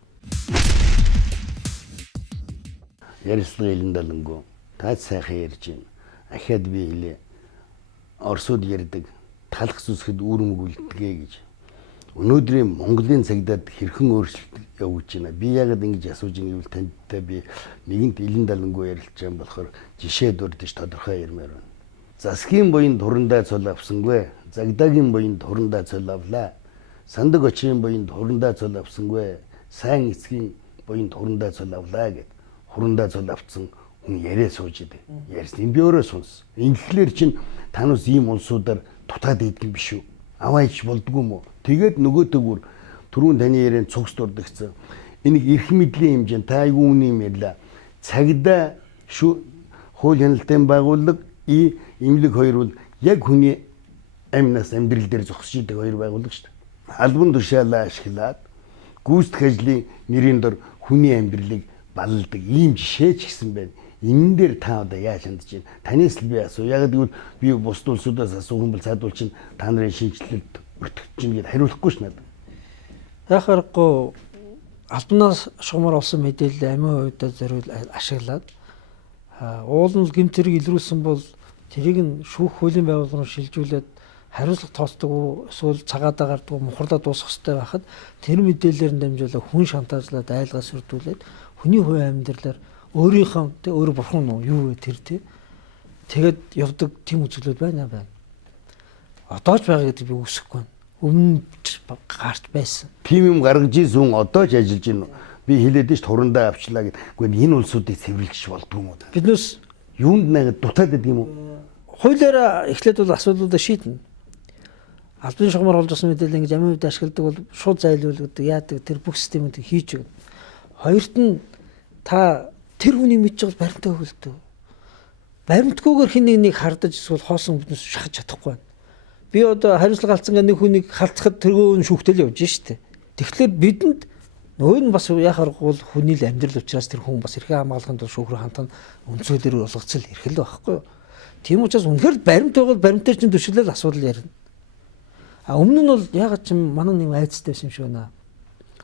Ярилцлага илэндалангу та сайхан ярьж байна. Ахаад би хэлээ. Оросууд ярьдаг талх зүсгэд үүрмэг үлддэгэ гэж. Өнөөдрийн Монголын цагдаад хэрхэн өөрчлөлт явуулж байна. Би яагаад ингэж асууж байгаа юм бол тантай би нэгэнт илэндалангу ярилцж байгаа болохоор жишээ дурдж тодорхой ярмаар байна. Засгийн буянд хурандаа цол авсангүй. Цагдаагийн буянд хурандаа цол авлаа. Сандаг очрын буянд хурандаа цол авсангүй. Сайн эцгийн буянд хурандаа цол авлаа гэд хурандаа цол авцсан хүн яриа сууж идэг. Ярьсан. Би өөрөө сонс. Инглээр чинь танус ийм улсуудаар дутаад идэх юм биш үү? Аваач болдгоо мó. Тэгээд нөгөө төгөр түрүүн таны ярианд цугс дурдагцсан. Энийг эрх мэдлийн хэмжээнд та айгүй үний юм ярьла. Цагдаа хууль хяналтын байгууллага имлэг хоёр бол яг хүний амнаас амьдрал дээр зогсож идэг хоёр байгууллага шүү дээ. Албан тушаалаа ашиглаад гүйцэтгэх ажлын нэрийн дор хүний амьдралыг балладаг ийм жишээ ч гэсэн байна. Энэ дээр та одоо яаж хандж байна? Танаас л би асуу. Яг гэвэл би бусд улсуудаас асуух юм бол цаадуул чинь та нарын шинжилэлд өртөгдөж чинь гэдээ хариулахгүй ш надад. Яг харахгүй албанаас шугамар олсон мэдээлэл амийн хувьд зориул ашиглаад уулын гэмт хэрэг илрүүлсэн бол тэрийг нь шүүх хуулийн байгууллагаар шилжүүлээд хариуцлага тооцдог уу эсвэл цагаадаа гардаг уу мухарлаа дуусгах хэрэгтэй байхад тэр мэдээлэлээр нь дамжуулаад хүн шантажлаад айлгаа сүрдүүлээд хүний хувийн амьдралаар өөрийнхөө өөрөө бурхан нь юу вэ тэр тэгээд явдаг тийм үзүүлэлт байна. Одоо ч байгаа гэдэг би үсэхгүй байна. Өмнө гарч байсан. Тийм юм гаргаж ийсэн одоо ч ажиллаж байна. Би хэлээд ш турандаа авчлаа гэдэг. Гэхдээ энэ улсуудыг цэвэрлэж болдгоо юм уу? Биднээс юунд найгаад дутаад байдаг юм уу? Хуулиараа эхлээд бол асуудлуудаа шийднэ. Албан шугамар олж авсан мэдээлэл ингэж амин хувьд ашигладаг бол шууд зайлуулдаг, яадаг тэр бүх системүүдийг хийж өгнө. Хоёрт нь та тэр хүний мэдж байгаа баримтаа хөлдөө. Баримтгүйгээр хин нэг хардаж эсвэл хоосон бүднээс шахаж чадахгүй байна. Би одоо хариуцлага алдсан нэг хүнийг халдахад тэргүүн шүүхтэл явж штэ. Тэгэхээр бидэнд нөөд нь бас яхахгүй хүний л амьдрал учраас тэр хүн бас эрхээ хамгаалахын тулд шүүх рүү хантана үнцгөлөөр болгоцол эрхэл байхгүй юу. Тийм учраас үнэхээр баримт байгаад баримтаар чинь төшөглөл асуудал ярина. А өмнө нь бол ягаад ч манай нэг айцтай байсан юм шиг байна.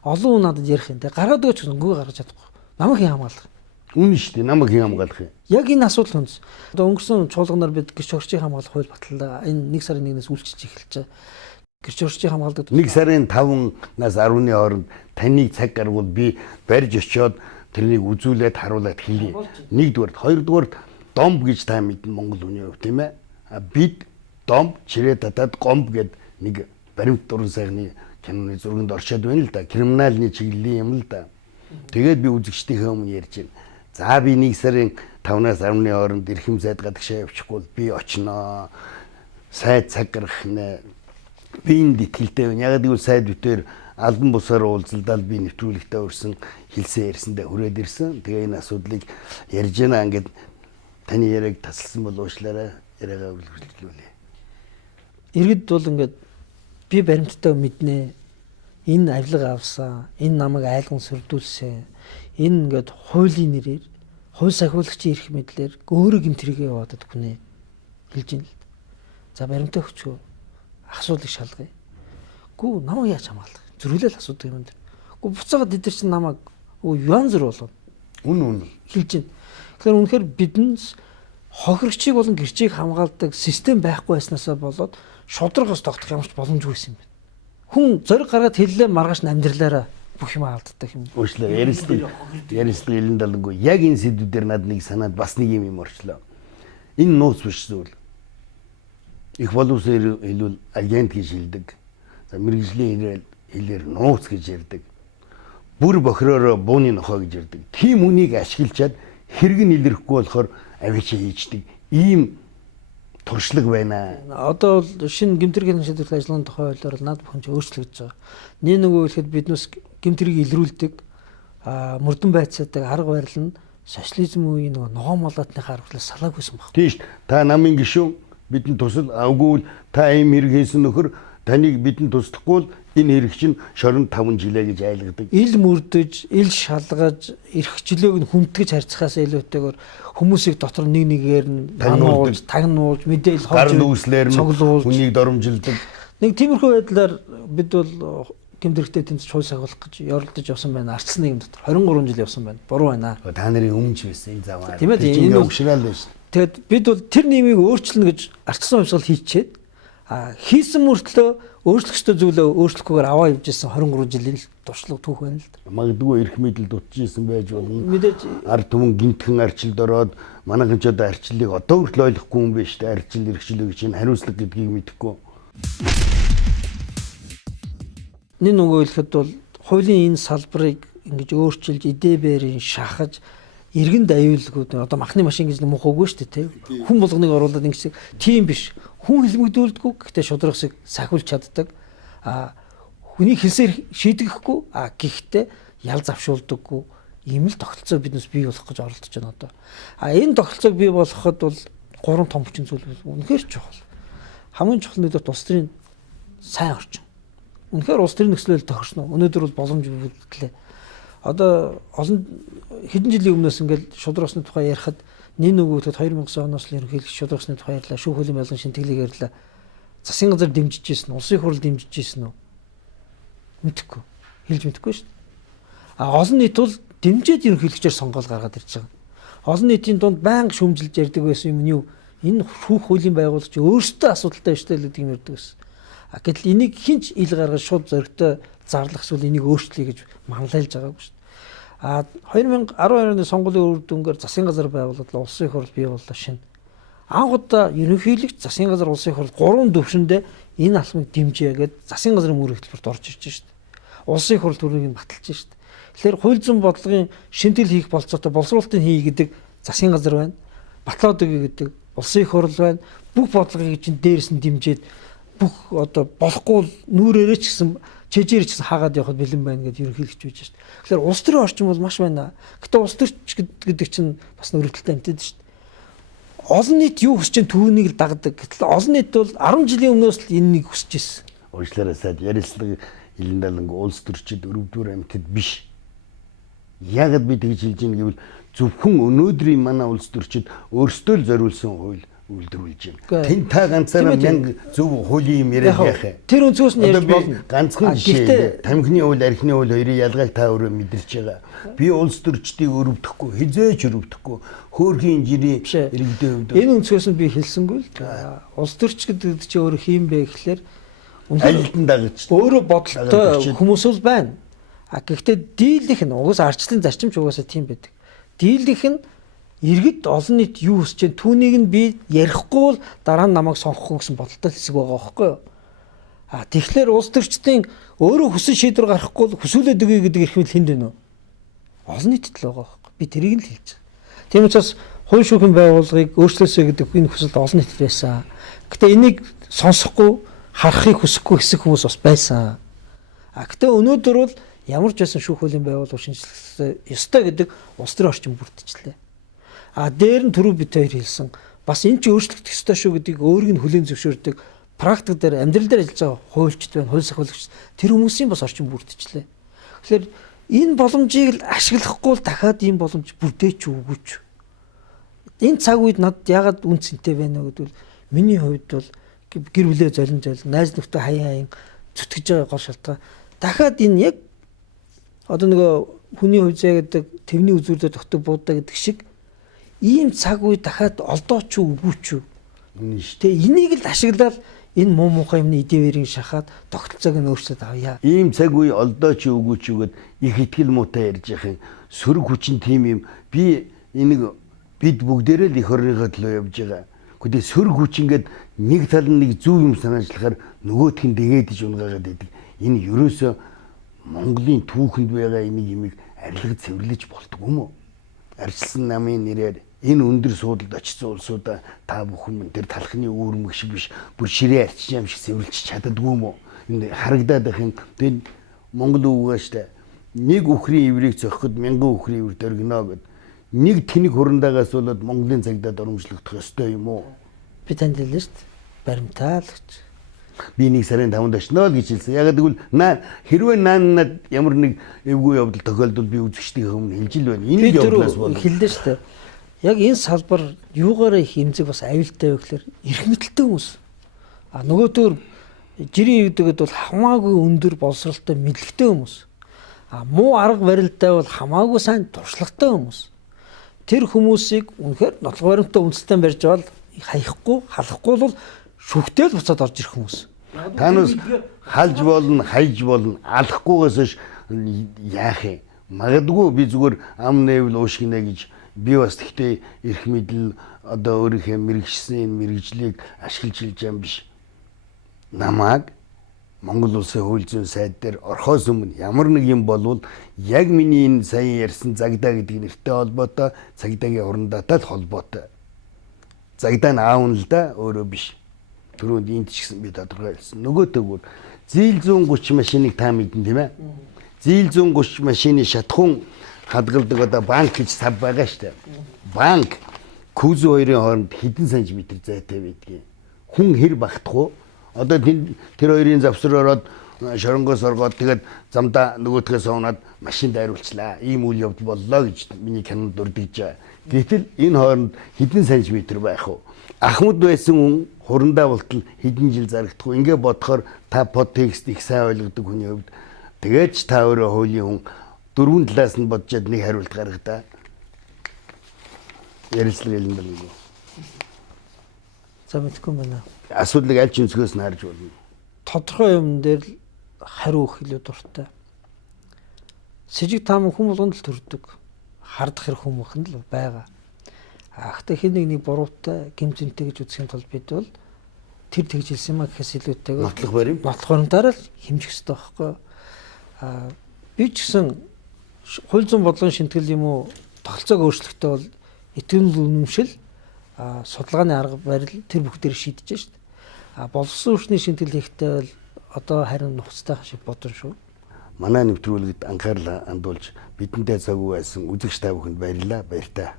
Олон хүн надад ярих юм те гараад өгч үгүй гаргаж чадахгүй. Намайг хин хамгаалах. Үнэн шүү дээ. Намайг хин хамгаалах юм. Яг энэ асуудал хүнс. Одоо өнгөрсөн чуулганаар бид гэрч орчийг хамгаалах хууль батлаа. Энэ 1 сарын 1-ээс үйлчилж эхэлж байгаа. Гэрч орчийг хамгаалдаг. 1 сарын 5-наас 10-ны хооронд таныг цаг гаргуул би барьж очиод тэрнийг үзүүлээд харуулад хэлье. Нэгдүгээр, хоёрдугаар домб гэж та мэднэ Монгол хүний хувьд тийм ээ. Бид домб чирээ татаад гомб гэд нэг баримт дуран сайхны киноны зурганд оршоод байна л да. Криминалны чиглэлийн юм л да. Тэгээд би үзэгчдийнхээ өмнө ярьж байна. За би 1 сарын 5-наас 10-ны хооронд эрхэм сайд гадагшаа явчихгүй би очноо. Сайд цаг гаргах нэ. Би энд итгэлтэй байна. Яг гэвэл сайд битээр албан бусаар уулзалдаад би нэвтрүүлэгтээ өрсөн хэлсэн ярьсандаа хүрээд ирсэн. Тэгээ энэ асуудлыг ярьж байна ингээд таны яриаг тасалсан бол уушлаарай. Яриагаа үргэлжлүүлээ. Иргэд бол ингээд би баримттай мэднэ. Энэ авилга авсан. Энэ намайг айлган сөрдүүлсэн. Энэ ингээд хуулийн нэрээр хууль сахиулагчийн эрх мэдлэр өөрөө гэмтрийгээ яваад гүнэ хэлж ийн л. За баримтаа өгчөө. Асуудлыг шалгая. Гүү намайг яаж хамгаалах? Зөрүүлэл асуудаг юм дээр. Гүү буцаагаад эдгээр чинь намайг юан зөр болгоо. Үн хэлж ийн. Тэгэхээр үнэхээр биднээс хохирогчийг болон гэрчийг хамгаалдаг систем байхгүй байснасаа болоод шудрагаас тогтох ямарч боломжгүй байсан юм байна. Хүн зориг гаргаад хэллээ маргааш нь амьдралаараа бүх юм алддаг юм. Уушлаа ярьсан илэн далангүй. Яг энэ сэдвүүдээр над нэг санаад бас нэг юм орчлоо. Энэ нууц биш зүйл. Их боловсрол хэлвэл агент гэж хэлдэг. За мэрэгжлийн хэлээр нууц гэж ярьдаг. Бүр бохироороо бууны нохоо гэж ярьдаг. Тим үнийг ашиглачаад хэрэг нь илэрхгүй болохоор авичаа хийждэг. Ийм туршлаг байна. Одоо бол шинэ гэмтрийн шийдвэрлэх ажлын тухай хуулиар над бүхэн ч өөрчлөгдөж байгаа. Нэг нөгөө хэлэхэд биднээс гэмтрийг илрүүлдэг мөрдөн байцаадаг арга барил нь социализм үеийн нөгөө ногоон молоотны харгалаас салаагүйсэн баг. Тийм шүү. Та намын гишүүн бидэнд тусал аггүй та ийм хэрэг хийсэн нөхөр таныг бидэнд туслахгүй л энэ хэрэг чинь шоронд 5 жилээ гэж айлгадаг. Ил мөрдөж, ил шалгаж, эрхчлөөг нь хүндэтгэж харьцахаас илүүтэйгээр хүмүүсийг дотор нэг нэгээр нь тагнуулж, мэдээлэл гар нүүслэр нь хүнийг доромжилдог. Нэг тиймэрхүү байдлаар бид бол гэмтрэгтэй тэмцэж хууль сахиулах гэж ярилдаж явсан байна. Арчсны юм дотор 23 жил явсан байна. Буруу байна. Та нарын өмнөж байсан энэ заваа. Тийм ээ, энэ угшраал байсан. Тэгэд бид бол тэр нэмийг өөрчлөнө гэж арчсан хувьсгал хийчихэд хийсэн мөртлөө өөрчлөгчтэй зүйлээ өөрчлөхгүйгээр аваа явж исэн 23 жилийн туршлага түүх байна л да. Магадгүй эрх мэдэл дутчихсан байж болно. Мэдээж ард түмэн гинтхэн арчилд ороод манайхан ч одоо арчлыг одоо хүртэл ойлгохгүй юм байна шүү дээ. Арчил эрхчлөө гэж энэ хариуцлага гэдгийг мэдэхгүй. Нэг нөгөө хэлэхэд бол хуулийн энэ салбарыг ингэж өөрчилж идэ-бэрийн шахаж иргэн аюулгууд одоо махны машин гэж муухай үгүй шүү дээ, тийм. Хүн болгоныг оруулаад ингэж тийм биш. Хүн хэлмэгдүүлдэггүй гэхдээ шудрагсыг сахиулж чаддаг. Хүний хэлсээр шийдэхгүй гэхдээ ял завшуулдаггүй ийм л тогтолцоо биднес бий болох гэж оролдож байна одоо. Энэ тогтолцоог бий болгоход бол 3 том хүчин зүйл үнэхээр чухал. Хамгийн чухал нь улс төрийн сайн орчин. Үнэхээр улс төрийн нөхцөлөд тохирсон уу? Өнөөдөр бол боломж бүрдэлээ. Одоо олон хэдэн жилийн өмнөөс ингээд шудрагсны тухай ярихад нэг нөгөөд 2000 оноос л ерөнхийдөө шудрагсны тухай ярьлаа, шүүх хөлийн байлгын шинтгэлийг ярьлаа. Засгийн газар дэмжиж ирсэн, улсын хурал дэмжиж ирсэн үү? Мэдхгүй. Хэлж мэдхгүй шүү дээ. Олон нийт бол дэмжиж ерөнхийлөгчөөр сонгоол гаргаад ирж байгаа. Олон нийтийн дунд байнга шүүмжилж ярьдаг байсан юм нь юу? Энэ шүүх хөлийн байгуулагч өөрсдөө асуудалтай биш үү гэдэг юм ярьдаг байсан. Гэтэл энийг хинч ил гаргаж шууд зөрөгтэй зарлах эсвэл энийг өөрчлөе гэж манлайлж байгаагүй шүү дээ. 2012 оны сонгуулийн үр дүнгээр засгийн газар байгуулалт улсын хурал бий боллоо шинэ. Анх удаа ерөнхийлөгч засгийн газар улсын хурал 3 төвшөндөө энэ алхмыг дэмжиж гээд засгийн газрын мөрөг хэлбэрт орж ирж шүү дээ. Улсын хурал төрийг нь баталж шүү дээ. Тэгэхээр хууль зүйн бодлогын шинтгэл хийх болцоотой боловсруулалтын хий гэдэг засгийн газар байна. Батлоод өгье гэдэг улсын хурал байна. Бүх бодлогыг чинь дээрс нь дэмжиж бүх одоо болохгүй нүүрээрээ ч гэсэн чэжээр ч гэсэн хаагаад явахад бэлэн байна гэдээ ерөнхийлөгч байж шít. Тэгэхээр улс төрийн орчин бол маш байна. Гэтэ улс төрч гэдэг чинь бас өрөвдөлтэй амьтад шít. Олон нийт юу хүсэж чинь түүнийг л дагдаг. Гэтэл олон нийт бол 10 жилийн өмнөөс л энэнийг хүсэж ирсэн. Уучлаарай сайд ярилцлага илэндаланг улс төрчид өрөвдүр амьтад биш. Яг би тэгж хэлж ийн гэвэл зөвхөн өнөөдрийн манай улс төрчид өөрсдөө л зориулсан хууль үйлдвэрлэж байна. Тэн та ганцаараа мянга зөв хуулийн юм яриад яах вэ? Тэр өнцгөөс нь ярьж болно. Ганцхан жишээ тамхины хууль, архины хууль хоёрын ялгааг та өөрөө мэдэрч байгаа. Би улс төрчдийг өрөвдөхгүй, хизээч өрөвдөхгүй. Хөөрхийн жирийн иргэдийн хувьд энэ өнцгөөс нь би хэлсэнгүй л улс төрч гэдэг чинь өөрөө хийм бэ гэхлээр алилдан дагаж өөрөө бодолтой хүмүүс л байна. Гэхдээ дийлэх нь угаасаа арчлалын зарчимч угаасаа тийм байдаг. Дийлэх нь иргэд олон нийт юу хүсэж чинь түүнийг нь би ярихгүй л дараа нь намайг сонгохгүй гэсэн бодолтой хэсэг байгаа байхгүй юу? Тэгэхээр улс төрчдийн өөрөө хүсэн шийдвэр гаргахгүй л хүсүүлээд өгье гэдэг эрх мэдэл хүнд байна уу? Олон нийтэд л байгаа байхгүй. Би тэрийг л хэлж байгаа. Тийм учраас хууль шүүхийн байгууллагыг өөрчлөөсэй гэдэг энэ хүсэлт олон нийтэд байсан. Гэтэ энийг сонсохгүй харахыг хүсэхгүй хэсэг хүмүүс бас байсан. Гэтэ өнөөдөр бол ямар ч байсан шүүх хуулийн байгууллага шинжилэх ёстой гэдэг улс төрийн орчин бүрдчихлээ. Дээр нь түрүү бид хоёр хэлсэн бас энэ ч өөрчлөгдөх ёстой шүү гэдгийг өөрийг нь хүлээн зөвшөөрдөг практик дээр амьдрал дээр ажиллаж байгаа хуульчд байна, хууль сахиулагч тэр хүмүүсийн бас орчин бүрдчихлээ. Тэгэхээр энэ боломжийг л ашиглахгүй л дахиад ийм боломж бүрдээч үгүй ч. Энэ цаг үед надад ягаад үн цэнтэй байна вэ гэдвэл миний хувьд бол гэр бүлээ золин найз нөхдөд хаян зүтгэж байгаа гол шалтгаан дахиад энэ яг одоо нөгөө хүний хувьцаа гэдэг тэвний үзүүрдээ тогтдог буудаа гэдэг шиг ийм цаг үе дахиад олдооч үгүй ч. Тэгээ энийг л ашиглаад энэ муу муухай юмны идэвэрийн шахаад тогтолцоог нь өөрчлөд авъя. Ийм цаг үе олдооч үгүй ч үгээд их итгэл муутай ярьж яхин сөрөг хүчин тийм юм. Би энийг бид бүгдээрээ л их орныхоо төлөө явж байгаа. Гэхдээ сөрөг хүчингээд нэг тал нь нэг зөв юм санаачлахаар нөгөөх нь дэгээдэж унгаагаад байдаг. Энэ ерөөсөө Монголын түүхэнд байгаа энийг юмыг арилгаж цэвэрлэж болтгүй юм уу? Арчилсан намын нэрээр энэ өндөр суудалд очсон улсуудаа та бүхэн мөн тэр талхны үүрмэг шиг биш бүр ширээ арчиж юм шиг цэвэрлж чаддаггүй юм уу? Энэ харагдаад байх юм. Тэгээд Монгол үгээс штэ нэг үхрийн иврийг зохиход 1000 үхрийн ивэр дөргинө гэд нэг тэнэг хурандаагаас болоод Монголын цагдаад урамжлагдах ёстой юм уу? Би танд хэллээ штэ. Баримтаа л гэж. Би 1 сарын 5-нд очно л гэж хэлсэн. Яг гэвэл хэрвээ наанад ямар нэг эвгүй явдал тохиолдвол би үзэгчдийн өмнө хэлж ил байна. Энэ явдлаас бол хэллээ шүү дээ. Яг энэ салбар юугаараа их эмзэг бас аюултай вэ гэхээр эрх мэдэлтэй хүмүүс. Нөгөөдөр жирийн юудэгэд бол хамаагүй өндөр боловсралтай мэдлэгтэй хүмүүс. Муу арга барилтай бол хамаагүй сайн туршлагатай хүмүүс. Тэр хүмүүсийг үнэхээр нотлох баримттай үндэстэн барьж авал хаяхгүй, халахгүй бол шүхтэл буцаад орж ирэх хүмүүс. Танаас халж болно, хайж болно, алахгүйгээс яах юм? Магадгүй би зүгээр ам нээвэл уушгинэ гэж би бас тэгтээ эрх мэдэл одоо өөрийнхөө мэрэгчсэн мэрэгжлийг ашиглаж хэлж юм биш. Намайг Монгол улсын хууль зүйн сайд дээр орхоос өмнө ямар нэг юм болвол яг миний энэ сая ярьсан цагдаа гэдэг нэртэй холбоотой цагдаагийн урандаатай л холбоотой. Цагдаа нь аав нь л да өөрөө биш. Түрүүнд энд ч гэсэн би тодорхой хэлсэн. Нөгөөтэйгүр зээл 130 машиныг та мэднэ тийм ээ. Зээл 130 машины шатхуун хадгалдаг одоо банк гэж сав байгаа шүү дээ. Банк Кузо хоёрын хооронд хэдэн сантиметр зайтай байдгийг. Хүн хэр багтах уу? Одоо тэр хоёрын завсар ороод шоронгоос оргоод тэгээд замдаа нөгөөдгөөс унаад машин дайруулчлаа. Ийм үйл явдал боллоо гэж миний кинонд дурдж байгаа. Гэтэл энэ хооронд хэдэн сантиметр байх вэ? Ахмад байсан хүн хурандаа болтол хэдэн жил зарагдах вэ? Ингээ бодохоор та подтекст их сайн ойлгодог хүний хувьд тэгээд ч та өөрөө хуулийн хүн дөрвөн талаас нь бодчиад нэг хариулт гаргадаа. Ярилцлага хэлэн байна. За мэдгүй байна. Асуудлыг аль ч өнцгөөс нь харж болно. Тодорхой юм дээр л хариу өгөх илүү дуртай. Сэжиг таамаг хүн болгонд л төрдөг. Хардах хэрэг хүмүүхэнд л байгаа. Гэхдээ хин нэг буруутай гэмзэнтэй гэж үзэх юм бол бид бол тэр тэгж хэлсэн юм гэхээс илүүтэйгээр нотлох барим. Нотлох баримтаар л хэмжих хэрэгтэй байхгүй. Би ч гэсэн хууль зүйн бодлогын шинтгэл юм уу тогтолцоог өөрчлөхтэй бол итгэл үнэмшил судалгааны арга барил тэр бүх дээр шийдэж шít. Боловсон хүчний шинтгэл хийхдээ бол одоо харин нухацтай шиг бодно шүү. Манай нэвтрүүлэгт анхаарлаа хандуулж бидэндээ цаг байсан үзэгч та бүхэнд баярлалаа. Баяртай.